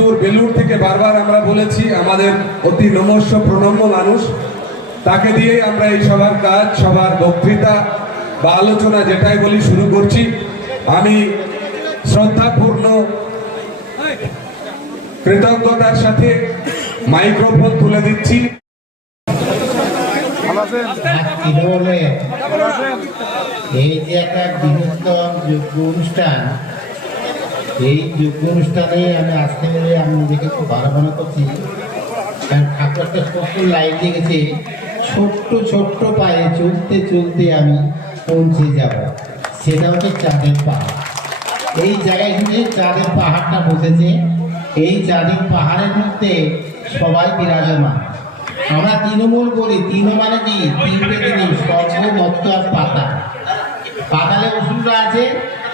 সুদূর বেলুর থেকে বারবার আমরা বলেছি, আমাদের অতি নমস্য, প্রণম্য মানুষ। তাকে দিয়েই আমরা এই সবার কাজ সবার বক্তৃতা বা আলোচনা যেটাই বলি শুরু করছি। আমি শ্রদ্ধাপূর্ণ, কৃতজ্ঞতার সাথে মাইক্রোফোন তুলে দিচ্ছি। এই যে একটা বৃহত্তম যোগ্য অনুষ্ঠান এই যোগ্য অনুষ্ঠানে আমি আসতে পেরে আমি নিজেকে খুব ভালো মনে করছি। কারণ ঠাকুর একটা ছোট্ট লাইন লিখেছে, ছোট্ট ছোট্ট পায়ে চলতে চলতে আমি পৌঁছে যাব। সেটা হচ্ছে চাঁদের পাহাড়। এই জায়গায় কিন্তু চাঁদের পাহাড়টা বসেছে, এই চাঁদের পাহাড়ের মধ্যে সবাই বিরাজমান। আমরা তৃণমূল বলি, তৃণ মানে কি? তিনটে জিনিস স্বর্গ মত্ত আর পাতা পাতালে ওষুধটা আছে,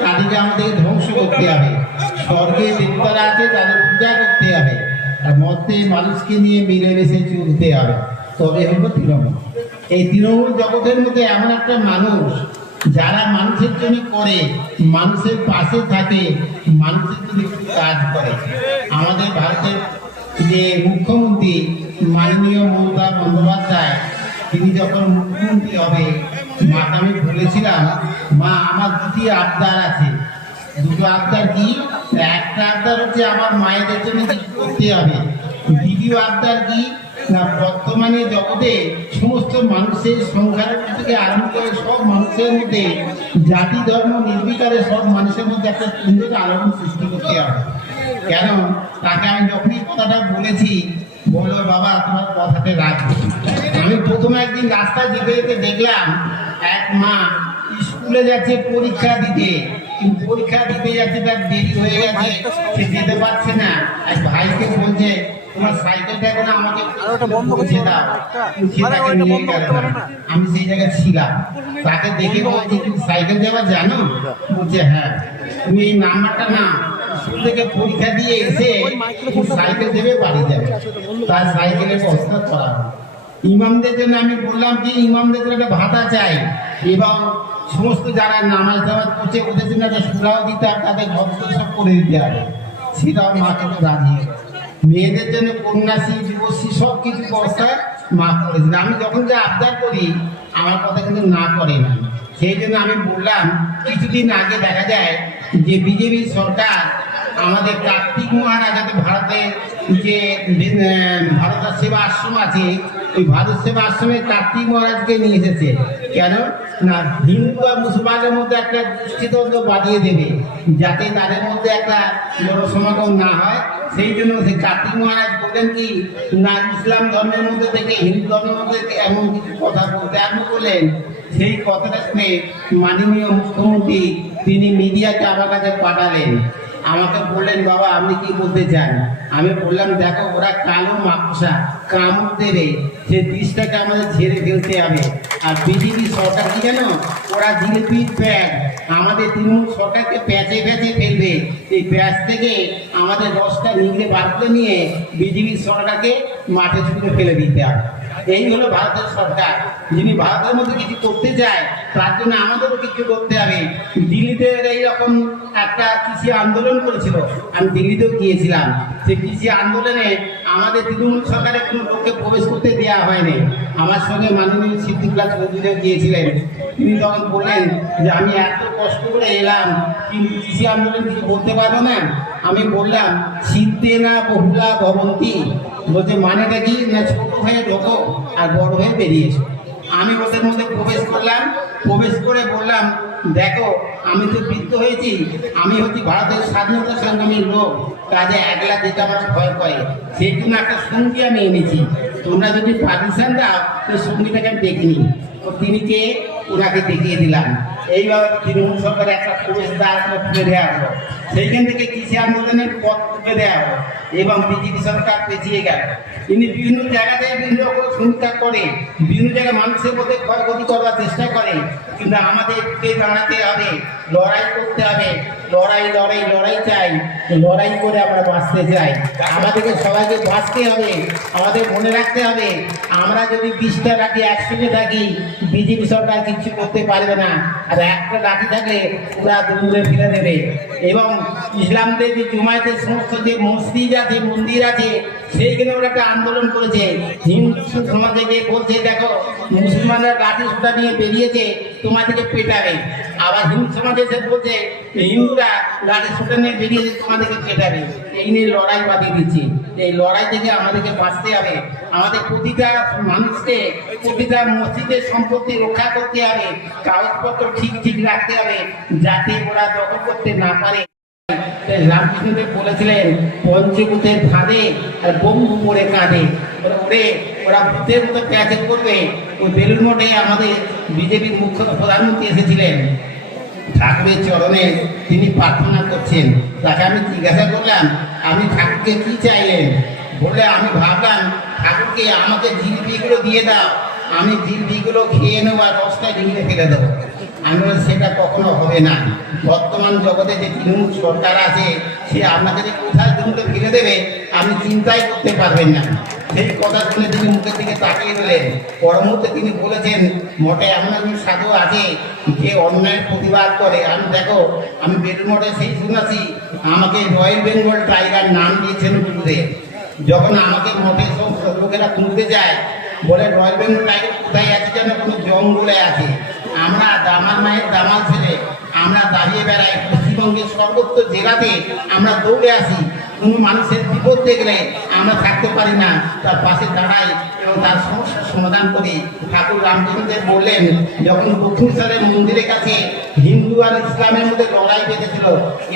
তাদেরকে আমাদেরকে ধ্বংস করতে হবে। স্বর্গে দেবতারা আছে তাদের পূজা করতে হবে। আর মধ্যে মানুষকে নিয়ে মিলেমিশে চলতে হবে। তবে হলো তৃণমূল। এই তৃণমূল জগতের মধ্যে এমন একটা মানুষ যারা মানুষের জন্য করে, মানুষের পাশে থাকে, মানুষের জন্য কাজ করে। আমাদের ভারতের যে মুখ্যমন্ত্রী মাননীয় মমতা বন্দ্যোপাধ্যায়, তিনি যখন মুখ্যমন্ত্রী হবে, মাকে আমি বলেছিলাম, মা, আমার দুটি আবদার আছে। দুটো আবদার কি? একটা আবদার হচ্ছে আমার মায়েদের জন্য করতে হবে। দ্বিতীয় আবদার কি? না, বর্তমানে জগতে সমস্ত মানুষের সংখ্যার থেকে আরম্ভ করে সব মানুষের মধ্যে জাতি, ধর্ম নির্বিচারে সব মানুষের মধ্যে একটা সুন্দর আলোড়ন সৃষ্টি করতে হবে। কেন? তাকে আমি যখনই কথাটা বলেছি বলল বাবা, তোমার কথাতে রাখব। আমি প্রথমে একদিন রাস্তায় যেতে যেতে দেখলাম, এক মা স্কুলে যাচ্ছে পরীক্ষা দিতে। কিন্তু পরীক্ষা দিতে যাচ্ছে তার দেরি হয়ে গেছে। সে যেতে পারছে না। এক ভাইকে বলছে তোমার সাইকেলটা এখন আমাকে পৌঁছে দাও। আমি সেই জায়গায় ছিলাম। তাকে দেখে বলছি তুমি সাইকেল যাওয়া জানো? বলছে হ্যাঁ। তুমি এই নাম্বারটা না স্কুল থেকে পরীক্ষা দিয়ে এসে সাইকেল দেবে বাড়ি যাবে। তার সাইকেলের বস্তা করা। ইমামদের জন্য আমি বললাম যে ইমামদের জন্য একটা ভাতা চাই। এবং সমস্ত যারা নামাজ দামাজ করছে ওদের জন্য একটা সুরাও দিতে হবে তাদের ঘর সব করে দিতে হবে। সেটাও মাকে তো রাজি মেয়েদের জন্য কন্যাশ্রী যুবশ্রী সব কিছু ব্যবস্থা মা করেছেন আমি যখন যে আবদার করি আমার কথা কিন্তু না করে না। সেই জন্য আমি বললাম কিছুদিন আগে দেখা যায় যে বিজেপি সরকার আমাদের কার্তিক মহারাজ যাতে ভারতের যে আহ, ভারত সেবা আশ্রম আছে ওই ভারত সেবা আশ্রমে কার্তিক মহারাজকে নিয়ে এসেছে। কেন? না হিন্দু বা মুসলমানের মধ্যে একটা দৃষ্টিদ্বন্দ্ব বাড়িয়ে দেবে, যাতে তাদের মধ্যে একটা বড় সমাগম না হয়। সেই জন্য সেই কার্তিক মহারাজ বললেন কি, না, ইসলাম ধর্মের মধ্যে থেকে হিন্দু ধর্মের মধ্যে থেকে এমন কিছু কথা বলতে আরম্ভ করলেন। সেই কথাটা শুনে মাননীয় মুখ্যমন্ত্রী, তিনি মিডিয়াকে আমার কাছে পাঠালেন। আমাকে বললেন, বাবা, আপনি কি বলতে চান? আমি বললাম, দেখো, ওরা কালো মাকসা কামড় দেবে সে বিষটাকে আমাদের ঝেড়ে ফেলতে হবে। আর বিজেপি সরকার কি জানো? ওরা জিলিপি প্যাক আমাদের তৃণমূল সরকারকে প্যাঁচে প্যাচে ফেলবে। এই প্যাঁচ থেকে আমাদের রসটা নিগড়ে বাড়তে নিয়ে বিজেপি সরকারকে মাঠে ছুটে ফেলে দিতে হবে। এই হলো ভারতের সরকার। যিনি ভারতের মধ্যে কিছু করতে চায় তার জন্য আমাদেরও কিছু করতে হবে। দিল্লিতে এইরকম একটা কৃষি আন্দোলন করেছিল। আমি দিল্লিতেও গিয়েছিলাম। সেই কৃষি আন্দোলনে আমাদের তৃণমূল সরকারের কোনো লোককে প্রবেশ করতে দেওয়া হয়নি। আমার সঙ্গে মাননীয় সিদ্দিকুল্লাহ চৌধুরীও গিয়েছিলেন। তিনি তখন বললেন যে, আমি এত কষ্ট করে এলাম, কিন্তু কৃষি আন্দোলন কিছু বলতে পারব না। আমি বললাম, সিদ্ধে না বহুলা ভবন্তী। বলছে, মানেটা কি? না ছোট হয়ে ঢোকো আর বড় হয়ে বেরিয়ে এসো। আমি ওদের মধ্যে প্রবেশ করলাম, প্রবেশ করে বললাম, দেখো, আমি তো বৃদ্ধ হয়েছি, আমি হচ্ছি ভারতের স্বাধীনতা সংগ্রামী লোক, কাজে একলা যেতে আমার ভয় করে। সেই জন্য একটা সঙ্গী আমি এনেছি। তোমরা যদি পারমিশন দাও তো সঙ্গীটাকে আমি দেখিনি। তো তিনি কে? ওনাকে দেখিয়ে দিলাম। এইভাবে তৃণমূল সরকারের একটা প্রবেশ দ্বার করে তুলে দেওয়া হলো। সেইখান থেকে কৃষি আন্দোলনের পথ তুলে দেওয়া হলো। এবং বিজেপি সরকার পেছিয়ে গেল। তিনি বিভিন্ন জায়গাতে বিভিন্ন রকম সমীক্ষা করে, বিভিন্ন জায়গায় মানুষের মধ্যে ক্ষয়ক্ষতি করবার চেষ্টা করে। কিন্তু আমাদেরকে দাঁড়াতে হবে, লড়াই করতে হবে। লড়াই লড়াই লড়াই চাই। লড়াই করে আমরা বাঁচতে চাই। আমাদেরকে সবাইকে বাঁচতে হবে। আমাদের মনে রাখতে হবে, আমরা যদি বিশটা রাখি একসঙ্গে থাকি বিজেপি সরকার কিছু করতে পারবে না। আর একটা ডাকি থাকলে ওরা দূরে ফেলে দেবে। এবং ইসলামদের যে জুমাইতে সমস্ত যে মসজিদ আছে, মন্দির আছে সেইখানে ওরা একটা আন্দোলন করেছে। হিন্দু সমাজে বলছে, দেখো, মুসলমানরা লাঠি সুটা নিয়ে বেরিয়েছে, তোমাদেরকে পেটাবে। আবার হিন্দু সমাজে এসে বলছে, হিন্দুরা লাঠি সুটা নিয়ে বেরিয়েছে, তোমাদেরকে পেটাবে। এই নিয়ে লড়াই বাঁধিয়ে দিচ্ছি। এই লড়াই থেকে আমাদেরকে বাঁচতে হবে। আমাদের প্রতিটা মানুষকে, প্রতিটা মসজিদের সম্পত্তি রক্ষা করতে হবে। কাগজপত্র ঠিক ঠিক রাখতে হবে, যাতে ওরা দখল করতে না পারে। তাই রামকৃষ্ণদেব বলেছিলেন, পঞ্চভূতের ফাঁদে আর বন্ধু পড়ে কাঁদে। ওরা, ওরে ভূতের মতো প্যাকেট করবে। ওই বেলুর মঠে আমাদের বিজেপির মুখ্য প্রধানমন্ত্রী এসেছিলেন। ঠাকুরের চরণে তিনি প্রার্থনা করছেন। তাকে আমি জিজ্ঞাসা করলাম আপনি ঠাকুরকে কি চাইলেন? বললে আমি ভাবলাম, ঠাকুরকে আমাকে জিলিপিগুলো দিয়ে দাও। আমি জিলিপিগুলো খেয়ে নেব আর রসটা ডিঙিয়ে ফেলে দেবো। আমি বললাম, সেটা কখনো হবে না। বর্তমান জগতে যে তৃণমূল সরকার আছে সে আপনাকে যে কোথায় জমিতে ফেলে দেবে আপনি চিন্তাই করতে পারবেন না। সেই কথা শুনে তিনি মুখের দিকে তাকিয়ে দিলেন পরমুহূর্তে তিনি বলেছেন মঠে এমন একজন সাধু আছে যে অন্যায়ের প্রতিবাদ করে। আমি দেখো আমি বেলুর মঠে সেই শুনেছি আমাকে রয়্যাল বেঙ্গল টাইগার নাম দিয়েছেন গুরুদেব যখন আমাকে মঠে সব লোকেরা খুঁজতে যায় বলে রয়্যাল বেঙ্গল টাইগার কোথায় আছে যেন কোনো জঙ্গলে আছে। আমরা দামাল মায়ের দামাল ছেলে, আমরা দাঁড়িয়ে বেড়াই পশ্চিমবঙ্গের সর্বত্র জেলাতে আমরা দৌড়ে আসি। কোনো মানুষের বিপদ দেখলে আমরা থাকতে পারি না। তার পাশে দাঁড়াই এবং তার সমস্যার সমাধান করি। ঠাকুর রামচন্দ্রের বললেন, যখন দক্ষিণেশ্বরের মন্দিরের কাছে হিন্দু আর ইসলামের মধ্যে লড়াই বেঁধেছিল,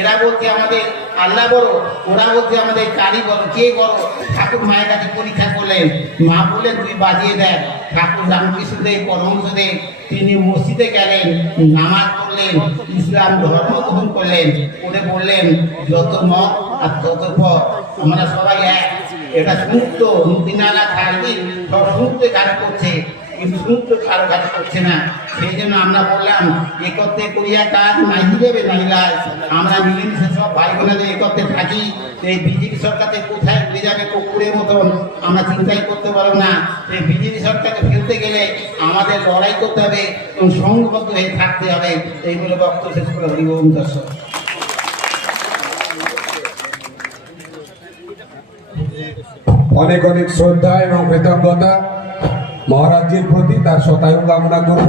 এরা বলছে আমাদের আল্লাহ বলো ওরা বলছে আমাদের কারি বলো কে বলো ঠাকুর মায়ের কাছে পরীক্ষা করলেন। মা বলে তুই বাজিয়ে দেখ ঠাকুর রামকৃষ্ণদেব, পরমহংসদেব, তিনি মসজিদে গেলেন, নামাজ পড়লেন, ইসলাম ধর্ম গ্রহণ করলেন। ওরে বললেন, যত মত আর তত পথ আমরা সবাই এক। এটা সমুদ্র নদীনালা খারবি সব সমুদ্রে কাজ করছে। কিন্তু কারও কাজ করছে না। সেই জন্য আমরা বললাম, একত্রে করিয়া কাজ নাই দেবে নাইলাস আমরা মিলেমিশে সব ভাই বোনেদের একত্রে থাকি। এই বিজেপি সরকারকে কোথায় উড়ে যাবে কুকুরের মতন? আমরা চিন্তাই করতে পারব না। এই বিজেপি সরকারকে ফেলতে গেলে আমাদের লড়াই করতে হবে এবং সংঘবদ্ধ হয়ে থাকতে হবে। এইগুলো বক্তব্য শেষ করে হরিবম দর্শক। অনেক অনেক শ্রদ্ধা এবং কৃতজ্ঞতা। মহারাজজির প্রতি তার শতায়ু কামনা করব।